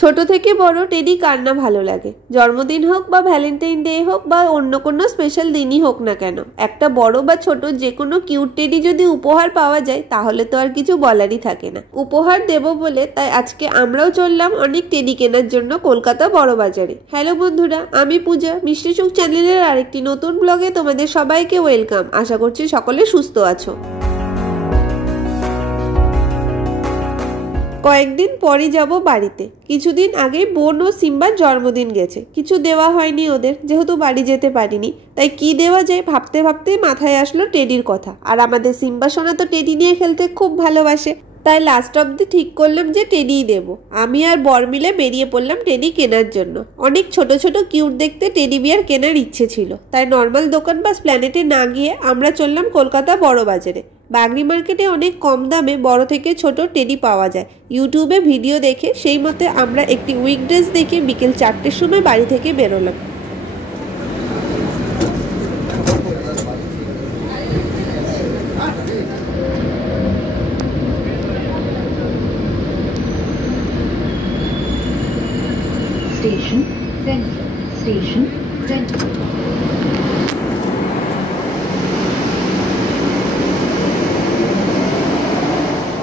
ছোট থেকে বড় টেডি কার না ভালো লাগে। জন্মদিন হোক বা ভ্যালেন্টাইন ডে হোক বা অন্য কোনো স্পেশাল দিনই হোক না কেন, একটা বড় বা ছোট যে কোনো কিউট টেডি যদি উপহার পাওয়া যায় তাহলে তো আর কিছু বলারই থাকে না। উপহার দেব বলে তাই আজকে আমরাও চললাম অনেক টেডি কেনার জন্য কলকাতা বড় বাজারে। হ্যালো বন্ধুরা, আমি পূজা, মিষ্টি সুখ চ্যানেলের আরেকটি নতুন ব্লগে তোমাদের সবাইকে ওয়েলকাম। আশা করছি সকলে সুস্থ আছো। কয়েকদিন পরই যাব বাড়িতে। কিছুদিন আগে বোন ও সিম্বার জন্মদিন গেছে, কিছু দেওয়া হয়নি ওদের, যেহেতু বাড়ি যেতে পারিনি। তাই কি দেওয়া যায় ভাবতে ভাবতেই মাথায় আসলো টেডির কথা। আর আমাদের সিম্বা সোনা তো টেডি নিয়ে খেলতে খুব ভালোবাসে, তাই লাস্ট অব্দি ঠিক করলাম যে টেডিই দেবো। আমি আর বর মিলে বেরিয়ে পড়লাম টেডি কেনার জন্য। অনেক ছোট ছোট কিউট দেখতে টেডি বিয়ার কেনার ইচ্ছে ছিল, তাই নর্মাল দোকান বা প্ল্যানেটে না গিয়ে আমরা চললাম কলকাতা বড় বাজারে। বাগরি মার্কেটে অনেক কম দামে বড় থেকে ছোট টেডি পাওয়া যায়। ইউটিউবে ভিডিও দেখে সেই মতে আমরা একটি উইকডেজ দেখে বিকেল 4টের সময় বাড়ি থেকে বেরোলাম। Station Central. Station Central.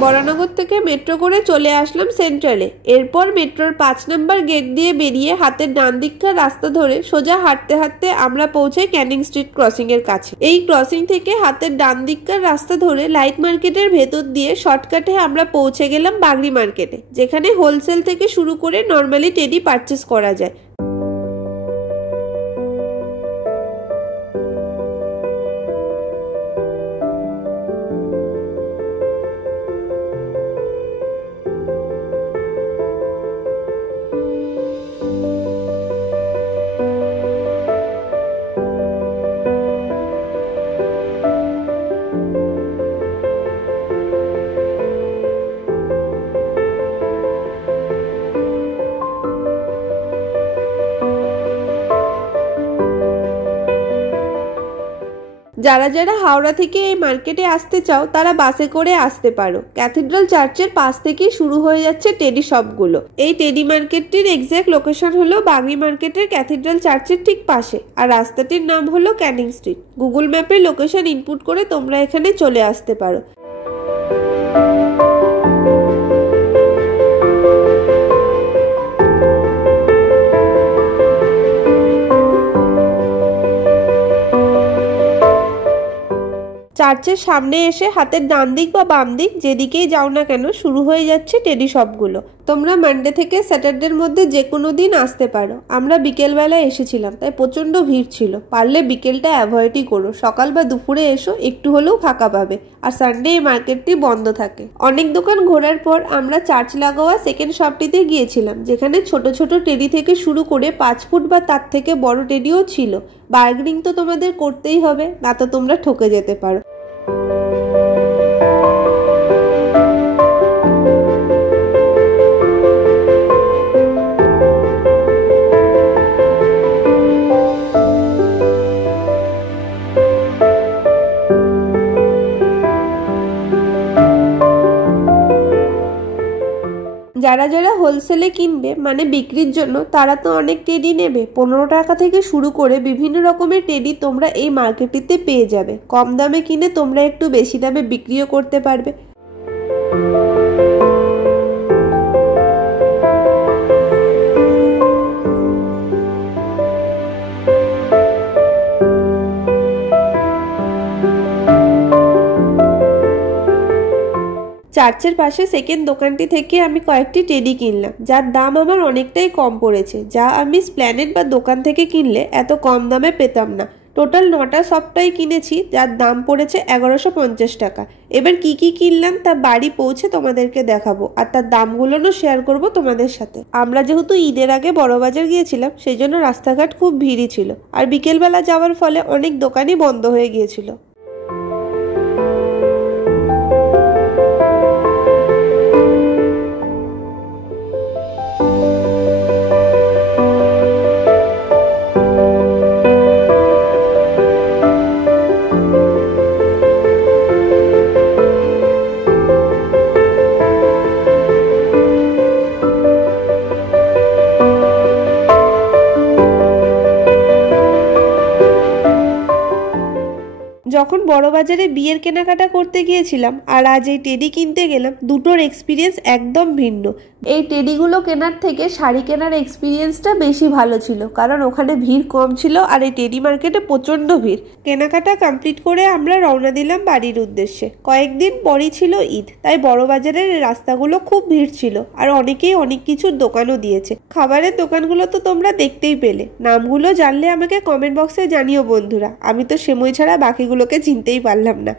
Baranagar থেকে মেট্রো করে চলে আসলাম সেন্ট্রালে। এরপর মেট্রোর 5 নম্বর গেট দিয়ে বেরিয়ে হাতের ডান দিককার রাস্তা ধরে সোজা হাঁটতে হাঁটতে আমরা পৌঁছাই ক্যানিং স্ট্রিট ক্রসিং এর কাছে। এই ক্রসিং থেকে হাতের ডান দিককার রাস্তা ধরে লাইট মার্কেটের ভেতর দিয়ে শর্টকাটে আমরা পৌঁছে গেলাম বাগরি মার্কেটে, যেখানে হোলসেল থেকে শুরু করে নর্মালি টেডি পারচেস করা যায়। যারা যারা হাওড়া থেকে এই মার্কেটে আসতে চাও তারা বাসে করে আসতে পারো। ক্যাথিড্রাল চার্চের পাশ থেকেই শুরু হয়ে যাচ্ছে টেডি শপগুলো। এই টেডি মার্কেটটির এক্স্যাক্ট লোকেশন হলো বাগরি মার্কেটের ক্যাথিড্রাল চার্চের ঠিক পাশে, আর রাস্তাটির নাম হলো ক্যানিং স্ট্রিট। গুগল ম্যাপে লোকেশন ইনপুট করে তোমরা এখানে চলে আসতে পারো। চার্চের সামনে এসে হাতের ডান দিক বা বাম দিক যেদিকেই যাও না কেন শুরু হয়ে যাচ্ছে টেডি শপগুলো। তোমরা মানডে থেকে স্যাটারডের মধ্যে যে কোনো দিন আসতে পারো। আমরা বিকেলবেলা এসেছিলাম, তাই প্রচন্ড ভিড় ছিল। পারলে বিকেলটা অ্যাভয়েডই করো, সকাল বা দুপুরে এসো, একটু হলেও ফাঁকা পাবে। আর সানডে এই মার্কেটটি বন্ধ থাকে। অনেক দোকান ঘোরার পর আমরা চার্চ লাগোয়া সেকেন্ড শপটিতে গিয়েছিলাম, যেখানে ছোট ছোট টেডি থেকে শুরু করে 5 ফুট বা তার থেকে বড় টেডিও ছিল। বার্গেনিং তো তোমাদের করতেই হবে, না তো তোমরা ঠকে যেতে পারো। যারা যারা হোলসেলে কিনবে মানে বিক্রির জন্য, তারা তো অনেক টেডি নেবে। 15 টাকা থেকে শুরু করে বিভিন্ন রকমের টেডি তোমরা এই মার্কেটটিতে পেয়ে যাবে। কম দামে কিনে তোমরা একটু বেশি দামে বিক্রিও করতে পারবে। চার্চের পাশে সেকেন্ড দোকানটি থেকে আমি কয়েকটি টেডি কিনলাম, যার দাম আমার অনেকটাই কম পড়েছে, যা আমি প্ল্যানেট বা দোকান থেকে কিনলে এত কম দামে পেতাম না। টোটাল 9টা সবটাই কিনেছি, যার দাম পড়েছে 1150 টাকা। এবার কি কি কিনলাম তা বাড়ি পৌঁছে তোমাদেরকে দেখাবো, আর তার দামগুলোও শেয়ার করব তোমাদের সাথে। আমরা যেহেতু ঈদের আগে বড়বাজার গিয়েছিলাম, সেই জন্য রাস্তাঘাট খুব ভিড়ই ছিল, আর বিকেলবেলা যাওয়ার ফলে অনেক দোকানই বন্ধ হয়ে গিয়েছিল। তখন বড়বাজারে বিয়ের কেনাকাটা করতে গিয়েছিলাম আর আজ এই টেডি কিনতে গেলাম, দুটোর এক্সপিরিয়েন্স একদম ভিন্ন। এই টেডিগুলো কেনার থেকে শাড়ি কেনার এক্সপিরিয়েন্সটা বেশি ভালো ছিল, কারণ ওখানে ভিড় কম ছিল আর এই টেডি মার্কেটে প্রচণ্ড ভিড়। কেনাকাটা কমপ্লিট করে আমরা রওনা দিলাম বাড়ির উদ্দেশ্যে। কয়েকদিন পরই ছিল ঈদ, তাই বড়বাজারের রাস্তাগুলো খুব ভিড় ছিল আর অনেকেই অনেক কিছুর দোকানও দিয়েছে। খাবারের দোকানগুলো তো তোমরা দেখতেই পেলে, নামগুলো জানলে আমাকে কমেন্ট বক্সে জানিও বন্ধুরা, আমি তো সেমই ছাড়া বাকিগুলোকে চিনতেই পারলাম না।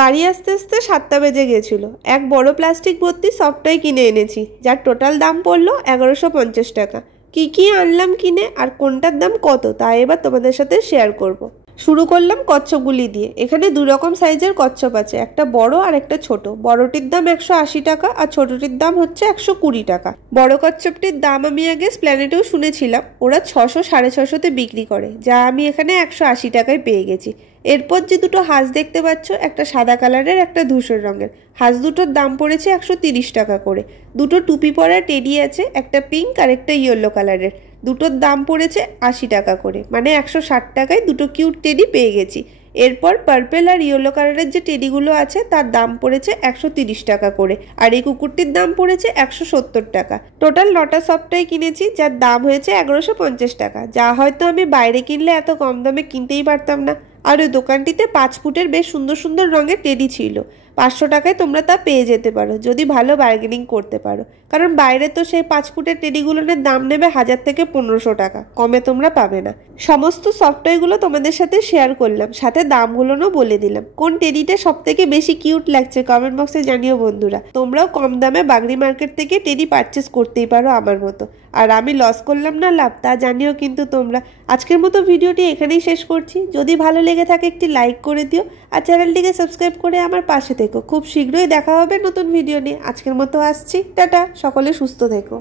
বাড়ি আসতে আসতে 7টা বেজে গেছিল। এক বড় প্লাস্টিক ভর্তি সফটটয় কিনে এনেছি, যার টোটাল দাম পড়লো 1150 টাকা। কি কি আনলাম কিনে আর কোনটার দাম কত তা এবার তোমাদের সাথে শেয়ার করব। শুরু করলাম কচ্ছপগুলি দিয়ে। এখানে 2 রকম সাইজের কচ্ছপ আছে, একটা বড় আর একটা ছোট। বড়টির দাম 180 টাকা আর ছোটটির দাম হচ্ছে 120 টাকা। বড় কচ্ছপটির দাম আমি আগে স্প্ল্যানেটেও শুনেছিলাম, ওরা 600 650-তে বিক্রি করে, যা আমি এখানে 180 টাকায় পেয়ে গেছি। এরপর যে দুটো হাঁস দেখতে পাচ্ছ, একটা সাদা কালারের একটা ধূসর রঙের, হাঁস দুটোর দাম পড়েছে 130 টাকা করে। দুটো টুপি পরা টেডি আছে, একটা পিঙ্ক আর একটা ইয়েলো কালারের, দুটোর দাম পড়েছে 80 টাকা করে, মানে 160 টাকায় দুটো কিউট টেডি পেয়ে গেছি। এরপর পার্পেল আর ইয়েলো কালারের যে টেডিগুলো আছে তার দাম পড়েছে 130 টাকা করে, আর এই কুকুরটির দাম পড়েছে 170 টাকা। টোটাল 9টা সফটটয় কিনেছি, যার দাম হয়েছে 1150 টাকা, যা হয়তো আমি বাইরে কিনলে এত কম দামে কিনতেই পারতাম না। আর ওই দোকানটিতে 5 ফুটের বেশ সুন্দর সুন্দর রঙের টেডি ছিল। 500 টাকায় তোমরা তা পেয়ে যেতে পারো যদি ভালো বার্গেনিং করতে পারো, কারণ বাইরে তো সেই 5 ফুটের টেডিগুলোর দাম নেবে 1000 থেকে 1500 টাকা, কমে তোমরা পাবে না। সমস্ত সফটওয়্যারগুলো তোমাদের সাথে শেয়ার করলাম, সাথে দামগুলোও বলে দিলাম। কোন টেডিটা সব থেকে বেশি কিউট লাগছে কমেন্ট বক্সে জানিও বন্ধুরা। তোমরাও কম দামে বাগড়ি মার্কেট থেকে টেডি পারচেস করতেই পারো আমার মতো। আর আমি লস করলাম না লাভ, তা জানিও কিন্তু তোমরা। আজকের মতো ভিডিওটি এখানেই শেষ করছি। যদি ভালো লেগে থাকে একটি লাইক করে দিও আর চ্যানেলটিকে সাবস্ক্রাইব করে আমার পাশে থেকো। খুব শীঘ্রই দেখা হবে নতুন ভিডিও নিয়ে। আজকের মতো আসছি, টাটা, সকলে সুস্থ থেকো।